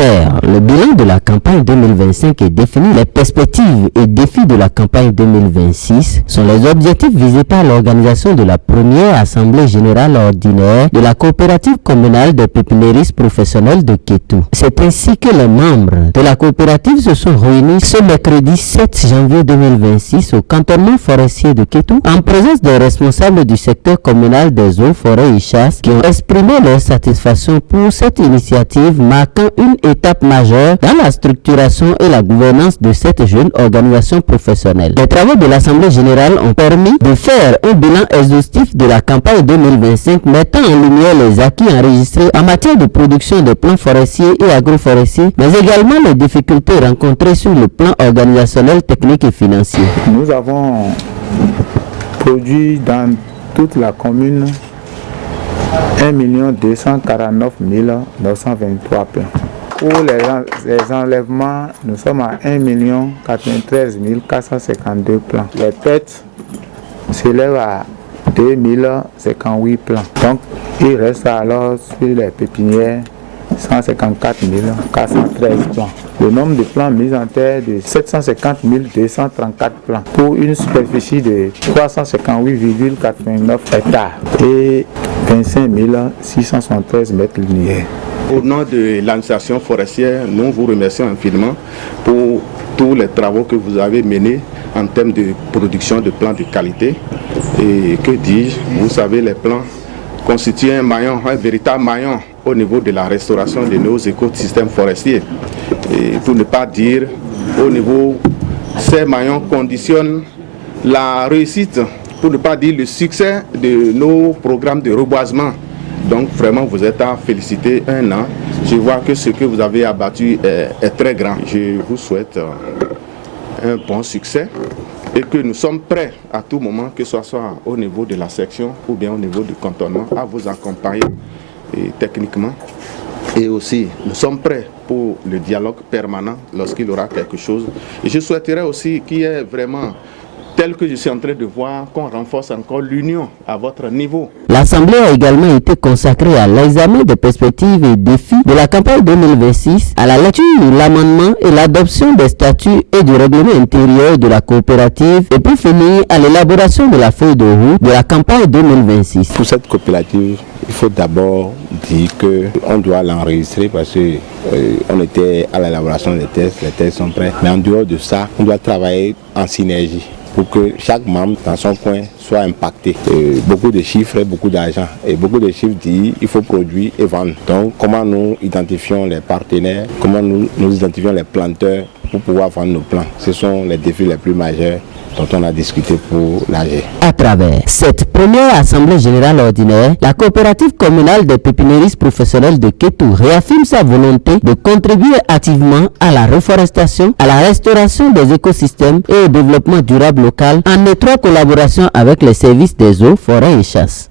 commissaire, le bilan de la campagne 2025 et définit les perspectives et défis de la campagne 2026 sont les objectifs visés par l'organisation de la première assemblée générale ordinaire de la coopérative communale des pépiniéristes professionnels de Kétou. C'est ainsi que les membres de la coopérative se sont réunis ce mercredi 7 janvier 2026 au cantonnement forestier de Kétou en présence des responsables du secteur communal des eaux, forêts et chasses qui ont exprimé leur satisfaction pour cette initiative marquant une étape majeure dans la structuration et la gouvernance de cette jeune organisation professionnelle. Les travaux de l'Assemblée générale ont permis de faire un bilan exhaustif de la campagne 2025 mettant en lumière les acquis enregistrés en matière de production de plants forestiers et agroforestiers, mais également les difficultés rencontrées sur le plan organisationnel, technique et financier. Nous avons produit dans toute la commune 1 249 923 plants. Pour les enlèvements, nous sommes à 1 93 452 plants. Les pertes s'élèvent à 2058 plants. Donc, il reste alors sur les pépinières 154 413 plants. Le nombre de plants mis en terre est de 750 234 plants pour une superficie de 358,89 hectares et 25 673 mètres linéaires. Au nom de l'administration forestière, nous vous remercions infiniment pour tous les travaux que vous avez menés en termes de production de plants de qualité. Et que dis-je, vous savez, les plants constituent un maillon, un véritable maillon au niveau de la restauration de nos écosystèmes forestiers. Et pour ne pas dire, au niveau, ces maillons conditionnent la réussite, pour ne pas dire le succès de nos programmes de reboisement. Donc vraiment, vous êtes à féliciter un an. Je vois que ce que vous avez abattu est très grand. Je vous souhaite un bon succès et que nous sommes prêts à tout moment, que ce soit au niveau de la section ou bien au niveau du cantonnement, à vous accompagner techniquement. Et aussi, nous sommes prêts pour le dialogue permanent lorsqu'il y aura quelque chose. Et je souhaiterais aussi qu'il y ait vraiment, tel que je suis en train de voir, qu'on renforce encore l'union à votre niveau. L'Assemblée a également été consacrée à l'examen des perspectives et défis de la campagne 2026, à la lecture de l'amendement et l'adoption des statuts et du règlement intérieur de la coopérative et pour finir à l'élaboration de la feuille de route de la campagne 2026. Pour cette coopérative, il faut d'abord dire qu'on doit l'enregistrer parce qu'on était à l'élaboration des tests, les tests sont prêts. Mais en dehors de ça, on doit travailler en synergie pour que chaque membre dans son coin soit impacté. Beaucoup de chiffres et beaucoup d'argent. Et beaucoup de chiffres disent qu'il faut produire et vendre. Donc comment nous identifions les partenaires, comment nous identifions les planteurs pour pouvoir vendre nos plants. Ce sont les défis les plus majeurs dont on a discuté pour l'AG. À travers cette première assemblée générale ordinaire, la coopérative communale des pépiniéristes professionnels de Kétou réaffirme sa volonté de contribuer activement à la reforestation, à la restauration des écosystèmes et au développement durable local en étroite collaboration avec les services des eaux, forêts et chasses.